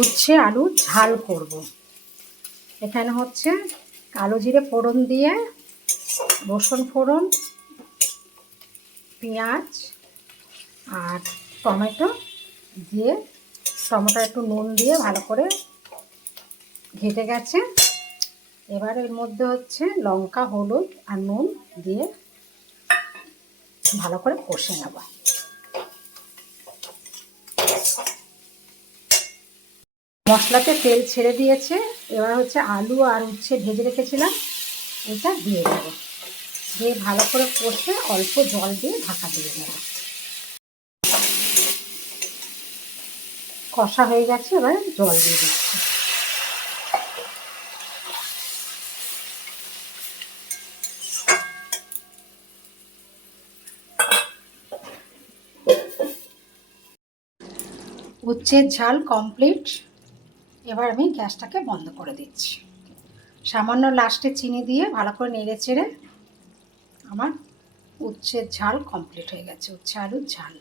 উচ্ছে আলু ঝাল করব। এখানে হচ্ছে কালো জিরে ফোড়ন দিয়ে, রসুন ফোড়ন, পেঁয়াজ আর টমেটো দিয়ে, টমেটো একটু নুন দিয়ে ভালো করে ঘেটে গেছে। এবার এর মধ্যে হচ্ছে লঙ্কা, হলুদ আর নুন দিয়ে ভালো করে কষে নেব। মশলাতে তেল ছেড়ে দিয়েছে। এবার হচ্ছে আলু আর উচ্ছে ভেজে রেখেছিলাম, এটা দিয়ে দেবো। দিয়ে ভালো করে কষে অল্প জল দিয়ে ঢাকা দিয়ে দেবো। কষা হয়ে গেছে, এবার জল দিয়ে দিচ্ছি। উচ্ছের ঝাল কমপ্লিট। এবার আমি গ্যাসটাকে বন্ধ করে দিচ্ছি। সামান্য লাস্টে চিনি দিয়ে ভালো করে নেড়ে চেড়ে আমার উচ্ছের ঝাল কমপ্লিট হয়ে গেছে। উচ্ছে আলুর ঝাল।